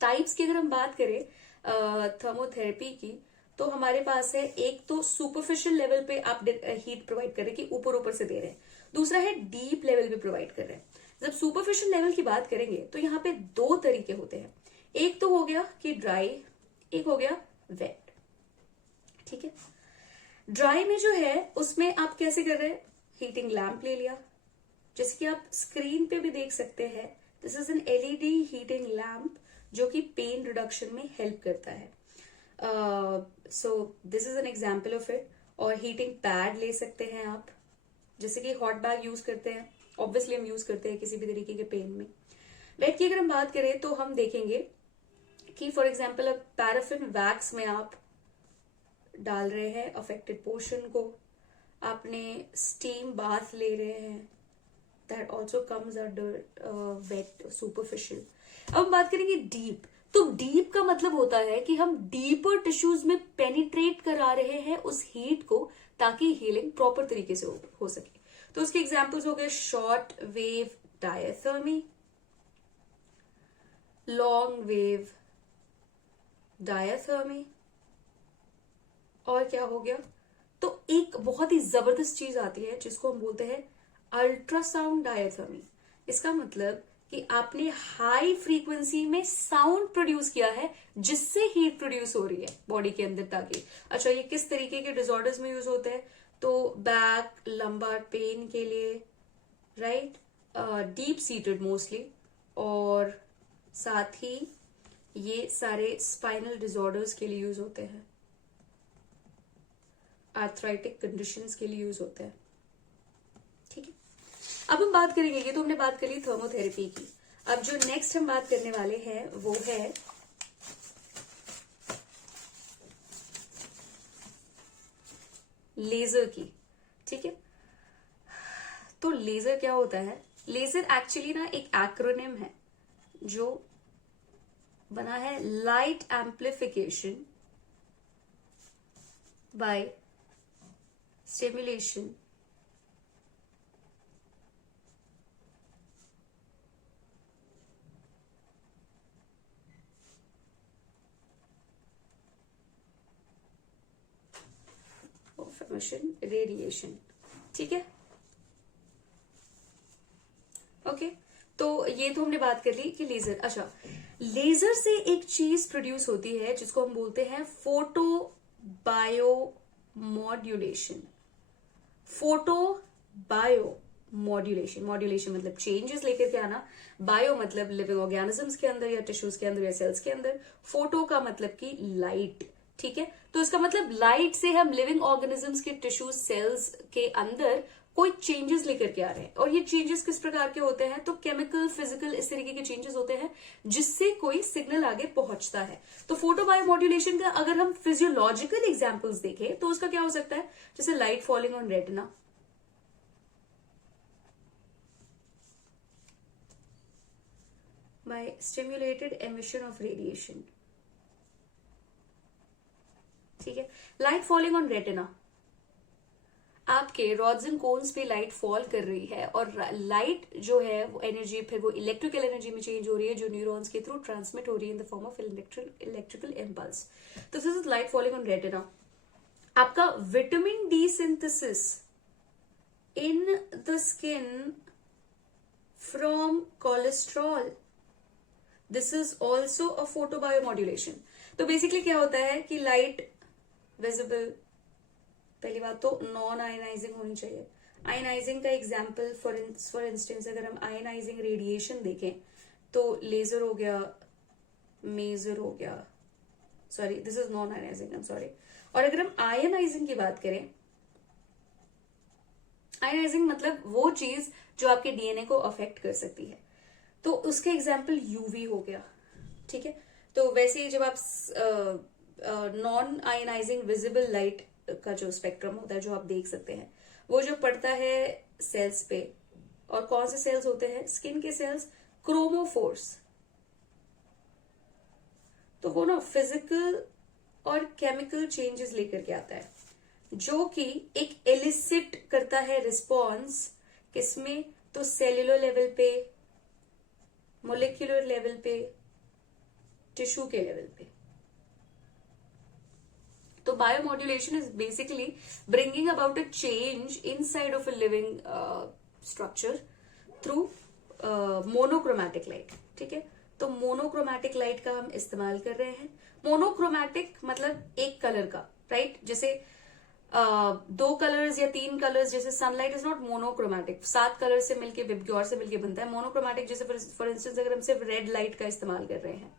Types की अगर हम बात करें थर्मोथेरेपी की, तो हमारे पास है एक तो सुपरफिशियल लेवल पे आप हीट प्रोवाइड कर रहे हैं कि ऊपर ऊपर से दे रहे हैं, दूसरा है डीप लेवल पे प्रोवाइड कर रहे हैं। जब सुपरफिशियल लेवल की बात करेंगे तो यहाँ पे दो तरीके होते हैं, एक तो हो गया कि ड्राई, एक हो गया वेट। ठीक है, ड्राई में जो है उसमें आप कैसे कर रहे हैं, हीटिंग लैंप ले लिया, जैसे कि आप स्क्रीन पे भी देख सकते हैं, this is an LED heating lamp जो कि पेन रिडक्शन में हेल्प करता है। So this is an example of it. और हीटिंग पैड ले सकते हैं आप, जैसे कि हॉट बैग यूज करते हैं, ऑब्वियसली हम यूज करते हैं किसी भी तरीके के पेन में। वेट की अगर हम बात करें तो हम देखेंगे कि फॉर एग्जाम्पल अब पैराफिन वैक्स में आप डाल रहे हैं अफेक्टेड पोर्शन को, आपने स्टीम बाथ ले रहे हैं, that also comes under weight superficial. अब हम बात करेंगे डीप। तो डीप का मतलब होता है कि हम डीपर टिश्यूज में पेनिट्रेट करा रहे हैं उस हीट को, ताकि हीलिंग प्रॉपर तरीके से हो सके। तो उसके एग्जाम्पल्स हो गए short wave diathermy, long wave diathermy, और क्या हो गया, तो एक बहुत ही जबरदस्त चीज आती है जिसको हम बोलते हैं अल्ट्रासाउंड डायथर्मी। इसका मतलब कि आपने हाई फ्रीक्वेंसी में साउंड प्रोड्यूस किया है जिससे हीट प्रोड्यूस हो रही है बॉडी के अंदर, ताकि अच्छा ये किस तरीके के डिसऑर्डर्स में यूज होता है, तो बैक लंबार पेन के लिए, राइट, डीप सीटेड मोस्टली, और साथ ही ये सारे स्पाइनल डिसऑर्डर्स के लिए यूज होते हैं, आर्थराइटिक कंडीशंस के लिए यूज होते हैं। ठीक है, अब हम बात करेंगे, ये तो हमने बात करी थर्मोथेरेपी की। अब जो नेक्स्ट हम बात करने वाले हैं वो है लेजर की। ठीक है, तो लेजर क्या होता है, लेजर एक्चुअली ना एक एक्रोनिम है जो बना है light amplification by stimulation radiation. ठीक है, ओके, तो ये तो हमने बात कर ली कि लेजर। अच्छा, लेजर से एक चीज प्रोड्यूस होती है जिसको हम बोलते हैं photo bio modulation. Photo bio modulation, modulation मतलब चेंजेस लेकर के आना, बायो मतलब लिविंग ऑर्गेनिजम्स के अंदर या टिश्यूज के अंदर या सेल्स के अंदर, फोटो का मतलब कि लाइट। ठीक है, तो इसका मतलब लाइट से हम लिविंग ऑर्गेनिजम्स के टिश्यूज सेल्स के अंदर कोई चेंजेस लेकर के आ रहे हैं। और ये चेंजेस किस प्रकार के होते हैं, तो केमिकल, फिजिकल, इस तरीके के चेंजेस होते हैं जिससे कोई सिग्नल आगे पहुंचता है। तो फोटो बायोमॉड्यूलेशन का अगर हम फिजियोलॉजिकल एग्जांपल्स देखें तो उसका क्या हो सकता है, जैसे light falling on retina, by stimulated emission of radiation। ठीक है, लाइट फॉलिंग ऑन रेटिना, आपके रॉड्स एंड कोन्स पे लाइट फॉल कर रही है और लाइट जो है वो एनर्जी फिर वो इलेक्ट्रिकल एनर्जी में चेंज हो रही है जो न्यूरॉन्स के थ्रू ट्रांसमिट हो रही है in the form of electrical impulse. तो this is light falling on retina. आपका vitamin D synthesis in the skin from cholesterol, this is also a photobiomodulation. तो बेसिकली क्या होता है कि लाइट विजिबल, पहली बात तो नॉन आयनाइजिंग होनी चाहिए। आयनाइजिंग का एग्जाम्पल फॉर इंस्टेंस अगर हम आयनाइजिंग रेडिएशन देखें तो लेजर हो गया, मेजर हो गया, sorry this is non ionising, I am sorry. और अगर हम आयनाइजिंग की बात करें, आयनाइजिंग मतलब वो चीज जो आपके डीएनए को अफेक्ट कर सकती है, तो उसके एग्जाम्पल यूवी हो गया। ठीक है, तो वैसे जब आप नॉन आयनाइजिंग विजिबल लाइट का जो स्पेक्ट्रम होता है जो आप देख सकते हैं, वो जो पड़ता है सेल्स पे, और कौन से सेल्स होते हैं, स्किन के सेल्स, क्रोमोफोर्स, तो वो ना फिजिकल और केमिकल चेंजेस लेकर के आता है जो कि एक एलिसिट करता है रिस्पॉन्स, किसमें, तो सेल्यूलर लेवल पे, मोलिक्यूलर लेवल पे, टिश्यू के लेवल पे। तो biomodulation is basically bringing about a change inside of a living structure through monochromatic light. ठीक है, तो मोनोक्रोमैटिक लाइट का हम इस्तेमाल कर रहे हैं। मोनोक्रोमैटिक मतलब एक कलर का, राइट? जैसे दो कलर्स या तीन कलर्स, जैसे sunlight is not monochromatic, 7 colour से मिलके विबग्योर से मिलके बनता है। मोनोक्रोमैटिक जैसे फॉर इंस्टेंस अगर हम सिर्फ रेड लाइट का इस्तेमाल कर रहे हैं,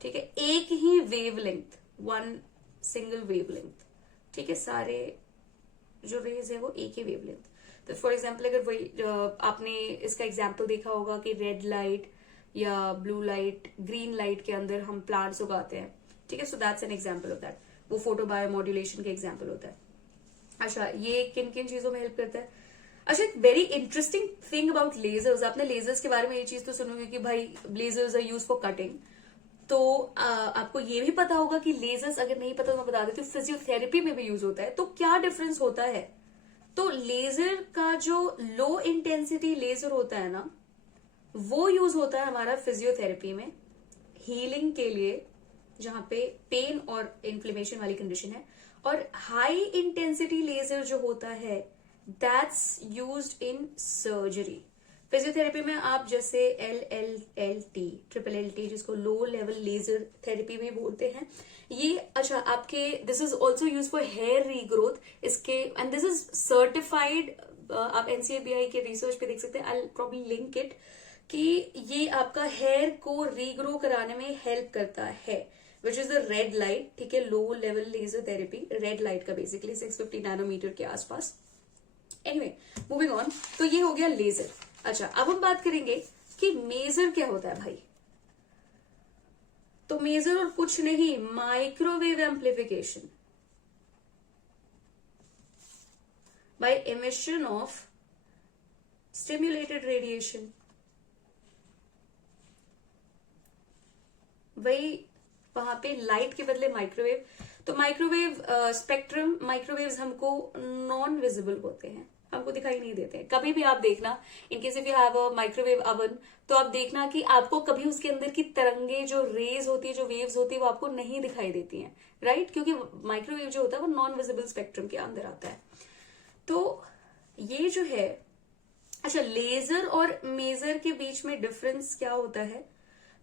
ठीक है, एक ही वेवलेंथ, वन सिंगल वेवलेंथ, ठीक है, सारे जो रेज है वो एक ही वेवलेंथ। तो फॉर एग्जाम्पल अगर वही आपने इसका एग्जाम्पल देखा होगा कि रेड लाइट या ब्लू लाइट, ग्रीन लाइट के अंदर हम प्लांट्स उगाते हैं, ठीक है, so that's an example of that. वो फोटो बायोमॉड्यूलेशन का एग्जाम्पल होता है। अच्छा, ये किन किन चीजों में हेल्प करता है? अच्छा, एक very interesting thing about lasers, आपने लेजर्स के बारे में ये चीज तो सुनोगे कि भाई lasers are use for cutting. तो आपको ये भी पता होगा कि लेजर्स, अगर नहीं पता तो मैं बता देती हूँ, फिजियोथेरेपी में भी यूज होता है। तो क्या डिफरेंस होता है? तो लेजर का जो लो इंटेंसिटी लेजर होता है ना, वो यूज होता है हमारा फिजियोथेरेपी में हीलिंग के लिए, जहां पे पेन और इन्फ्लेमेशन वाली कंडीशन है। और हाई इंटेंसिटी लेजर जो होता है that's used in surgery. Physiotherapy में आप जैसे LLLT, ट्रिपल LT, जिसको लो लेवल लेजर थेरेपी भी बोलते हैं, ये अच्छा आपके this is also use for hair regrowth. इसके एंड दिस इज सर्टिफाइड, आप NCBI के रिसर्च पे देख सकते हैं, आई प्रॉब्ली लिंक इट, कि ये आपका हेयर को रीग्रो कराने में हेल्प करता है, which is the red light. ठीक है, low level laser therapy red light का बेसिकली 650 नैनोमीटर के आसपास। एनीवे, मूविंग ऑन, तो ये हो गया लेजर। अच्छा, अब हम बात करेंगे कि मेजर क्या होता है भाई। तो मेजर और कुछ नहीं, microwave amplification by emission of stimulated radiation. वही वहां पे लाइट के बदले माइक्रोवेव। तो माइक्रोवेव स्पेक्ट्रम, माइक्रोवेव्स हमको नॉन विजिबल होते हैं, हमको दिखाई नहीं देते हैं। कभी भी आप देखना, in case if you have a microwave oven, तो आप देखना कि आपको कभी उसके अंदर की तरंगे, जो रेज होती है, जो वेव्स होती है, वो आपको नहीं दिखाई देती हैं, राइट? क्योंकि माइक्रोवेव जो होता है वो नॉन विजिबल स्पेक्ट्रम के अंदर आता है। तो ये जो है, अच्छा, लेजर और मेजर के बीच में डिफरेंस क्या होता है?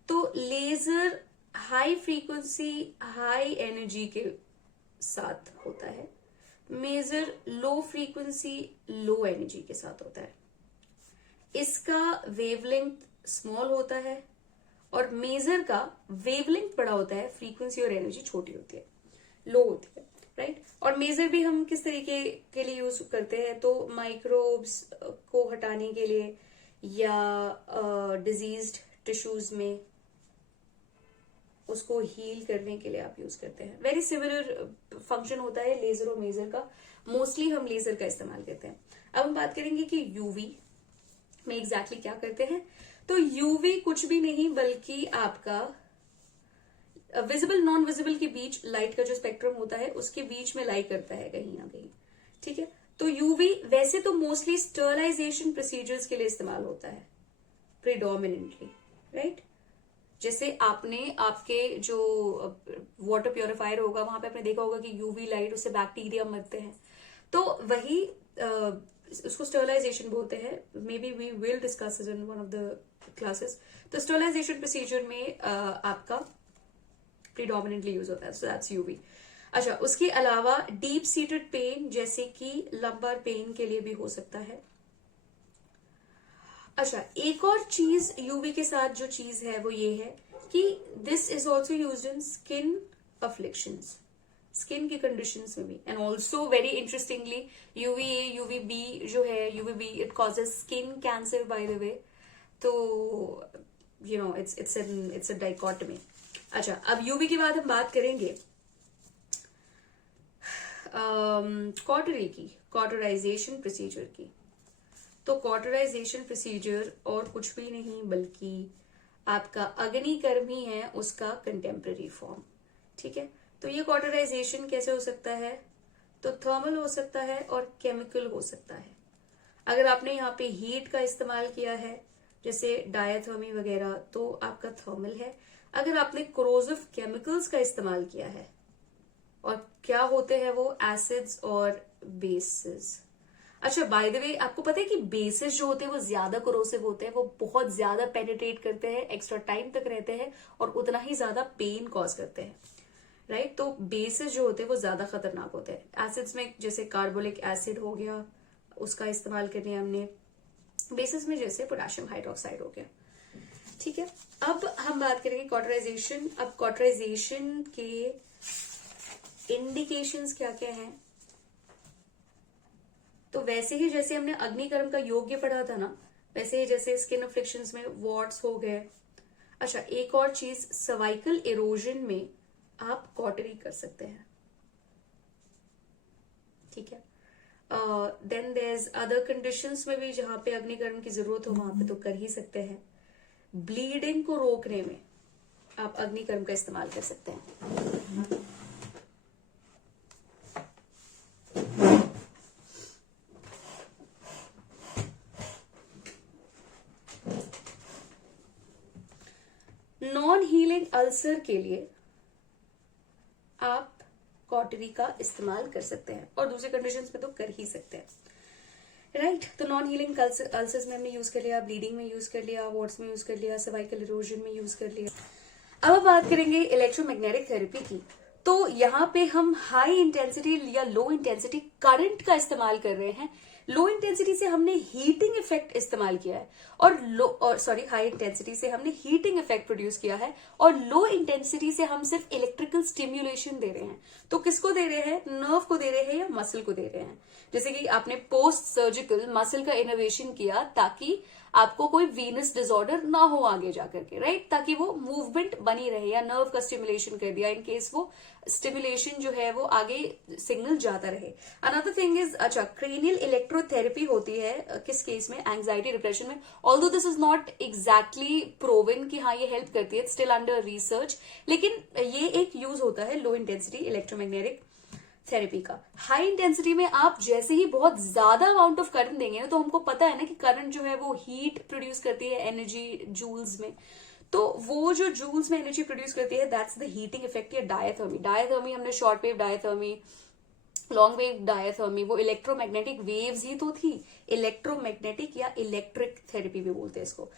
तो laser high frequency, high energy के साथ होता है, maser low frequency, low energy के साथ होता है। इसका वेवलेंथ स्मॉल होता है और मेजर का वेवलेंथ बड़ा होता है, फ्रीक्वेंसी और एनर्जी छोटी होती है, लो होती है, राइट? और मेजर भी हम किस तरीके के लिए यूज करते हैं? तो माइक्रोब्स को हटाने के लिए या डिजीज्ड टिश्यूज में उसको हील करने के लिए आप यूज करते हैं। वेरी सिमिलर फंक्शन होता है लेजर और मेजर का, मोस्टली हम लेजर का इस्तेमाल करते हैं। अब हम बात करेंगे कि यूवी में एग्जैक्टली क्या करते हैं। तो यूवी कुछ भी नहीं बल्कि आपका विजिबल नॉन विजिबल के बीच लाइट का जो स्पेक्ट्रम होता है उसके बीच में लाई करता है कहीं ना कहीं, ठीक है। तो यूवी वैसे तो मोस्टली स्टरलाइजेशन प्रोसीजर्स के लिए इस्तेमाल होता है प्रिडोमिनेंटली, राइट? जैसे आपने आपके जो वाटर प्योरीफायर होगा वहां पे आपने देखा होगा कि यूवी लाइट, उससे बैक्टीरिया मरते हैं, तो वही उसको स्टरलाइजेशन बोलते हैं। May be we will discuss in one of the classes. तो स्टरलाइजेशन प्रोसीजर में आपका प्रिडोमिनेंटली यूज होता है, सो दैट्स यूवी। अच्छा, उसके अलावा डीप सीटेड पेन जैसे कि लंबर पेन के लिए भी हो सकता है। अच्छा, एक और चीज यूवी के साथ जो चीज है वो ये है कि this is also use in skin afflictions, skin की कंडीशंस में भी। And also very interestingly UVA, UVB जो है, UVB it causes skin cancer by the way. तो you know it's a dichotomy. अच्छा, अब यूवी के बाद हम बात करेंगे कॉटरी की, कॉटराइजेशन प्रोसीजर की। तो कॉटराइजेशन प्रोसीजर और कुछ भी नहीं बल्कि आपका अग्निकर्म ही है, उसका कंटेम्प्रेरी फॉर्म, ठीक है। तो ये कॉटराइजेशन कैसे हो सकता है? तो थर्मल हो सकता है और केमिकल हो सकता है। अगर आपने यहाँ पे हीट का इस्तेमाल किया है जैसे डायथर्मी वगैरह, तो आपका थर्मल है। अगर आपने कोरोसिव केमिकल्स का इस्तेमाल किया है, और क्या होते हैं वो, एसिड्स और बेसिस। अच्छा, बाय द वे, आपको पता है कि बेसिस जो होते हैं वो ज्यादा कोरोसिव होते हैं, वो बहुत ज्यादा पेनिट्रेट करते हैं, एक्स्ट्रा टाइम तक रहते हैं और उतना ही ज्यादा पेन कॉज करते हैं, राइट। तो बेसिस जो होते हैं वो ज्यादा खतरनाक होते हैं। एसिड्स में जैसे कार्बोलिक एसिड हो गया, उसका इस्तेमाल कर लिया हमने। बेसिस में जैसे पोटेशियम हाइड्रोक्साइड हो गया, ठीक है। अब हम बात करेंगे कॉटराइजेशन। अब कॉटराइजेशन के इंडिकेशंस क्या क्या हैं, तो वैसे ही जैसे हमने अग्निकर्म का योग्य पढ़ा था ना, वैसे ही जैसे स्किन अफ्लिक्शंस में वॉट्स हो गए। अच्छा, एक और चीज, सर्वाइकल इरोजन में आप कॉटरी कर सकते हैं, ठीक है। Then there is other conditions में भी जहां पे अग्निकर्म की जरूरत हो वहां पे तो कर ही सकते हैं। ब्लीडिंग को रोकने में आप अग्निकर्म का इस्तेमाल कर सकते हैं। नॉन हीलिंग अल्सर के लिए आप कॉटरी का इस्तेमाल कर सकते हैं, और दूसरे कंडीशंस में तो कर ही सकते हैं, राइट। तो नॉन हीलिंग अल्सर्स में हमने यूज कर लिया, ब्लीडिंग में यूज कर लिया, वॉट्स में यूज कर लिया, सर्वाइकल इरोजन में यूज कर लिया। अब हम बात करेंगे इलेक्ट्रोमैग्नेटिक थेरेपी की। तो यहाँ पे हम हाई इंटेंसिटी या लो इंटेंसिटी करंट का इस्तेमाल कर रहे हैं। लो इंटेंसिटी से हमने हीटिंग इफेक्ट इस्तेमाल किया है, और हाई इंटेंसिटी से हमने हीटिंग इफेक्ट प्रोड्यूस किया है, और लो इंटेंसिटी से हम सिर्फ इलेक्ट्रिकल स्टिम्युलेशन दे रहे हैं। तो किसको दे रहे हैं, नर्व को दे रहे हैं या मसल को दे रहे हैं। जैसे कि आपने पोस्ट सर्जिकल मसल का इनोवेशन किया ताकि आपको कोई वीनस डिसऑर्डर ना हो आगे जाकर के, राइट, ताकि वो मूवमेंट बनी रहे, या नर्व का स्टिमुलेशन कर दिया इन केस वो स्टिमुलेशन जो है वो आगे सिग्नल जाता रहे। अनदर थिंग इज, अच्छा, क्रेनियल इलेक्ट्रोथेरेपी होती है किस केस में, एंजाइटी डिप्रेशन में। Although this is not exactly proven कि हाँ ये हेल्प करती है, स्टिल अंडर रिसर्च, लेकिन ये एक यूज होता है लो इंटेंसिटी इलेक्ट्रोमैग्नेटिक थेरेपी का। हाई इंटेंसिटी में आप जैसे ही बहुत ज्यादा अमाउंट ऑफ करंट देंगे ना, तो हमको पता है ना कि करंट जो है वो हीट प्रोड्यूस करती है एनर्जी जूल्स में, तो वो जो जूल्स में एनर्जी प्रोड्यूस करती है दैट्स द हीटिंग इफेक्ट या डायथर्मी। डायथर्मी हमने short wave diathermy, long wave diathermy, वो इलेक्ट्रोमैग्नेटिक वेव्स ही तो थी। इलेक्ट्रोमैग्नेटिक या इलेक्ट्रिक थेरेपी भी बोलते हैं इसको।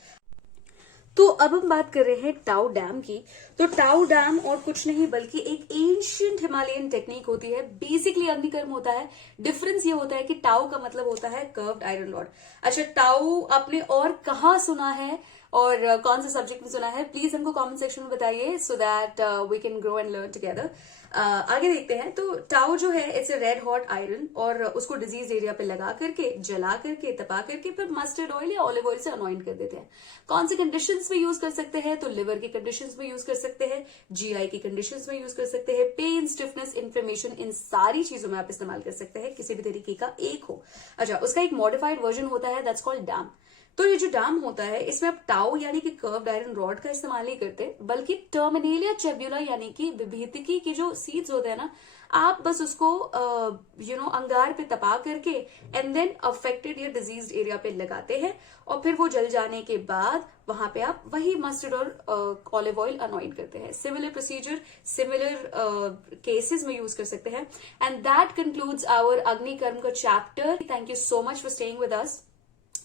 तो अब हम बात कर रहे हैं टाउ डैम की। तो टाउ डैम और कुछ नहीं बल्कि एक एंशिएंट हिमालयन टेक्निक होती है। बेसिकली अग्निकर्म होता है। डिफरेंस ये होता है कि टाउ का मतलब होता है कर्व्ड आयरन रॉड। अच्छा, टाउ आपने और कहाँ सुना है और कौन से सब्जेक्ट में सुना है, प्लीज हमको कमेंट सेक्शन में बताइए, so that we can grow and learn together. आगे देखते हैं। तो टाउ जो है it's a red hot iron, और उसको डिजीज एरिया पे लगा करके, जला करके, तपा करके फिर मस्टर्ड ऑयल या ऑलिव ऑयल से अनॉइंट कर देते हैं। कौन सी कंडीशंस में यूज कर सकते हैं, तो लिवर की कंडीशंस में यूज कर सकते हैं, जीआई की कंडीशंस में यूज कर सकते हैं, पेन, स्टिफनेस, इन्फ्लेमेशन, इन सारी चीजों में आप इस्तेमाल कर सकते हैं, किसी भी तरीके का एक हो। अच्छा, उसका एक मॉडिफाइड वर्जन होता है दैट्स कॉल्ड डैम। तो ये जो डैम होता है इसमें आप टाउ यानी कि कर्व्ड आयरन रॉड का इस्तेमाल नहीं करते, बल्कि टर्मिनेलिया चेब्युला यानी कि विभीतिकी की जो सीड्स होते हैं ना, आप बस उसको अंगार पे तपा करके एंड देन अफेक्टेड या डिजीज एरिया पे लगाते हैं, और फिर वो जल जाने के बाद वहां पे आप वही मस्टर्ड और ऑलिव ऑयल अनॉइंट करते हैं। सिमिलर प्रोसीजर सिमिलर केसेस में यूज कर सकते हैं। एंड दैट कंक्लूड्स आवर अग्निकर्म का chapter. Thank you so much for staying with us.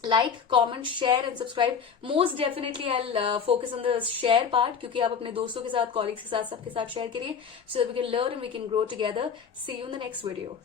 Like, comment, share and subscribe. Most definitely I focus on the share part, क्योंकि आप अपने दोस्तों के साथ, कॉलीग्स के साथ, सबके साथ शेयर करिए, so that we can learn and we can grow together. See you in the next video.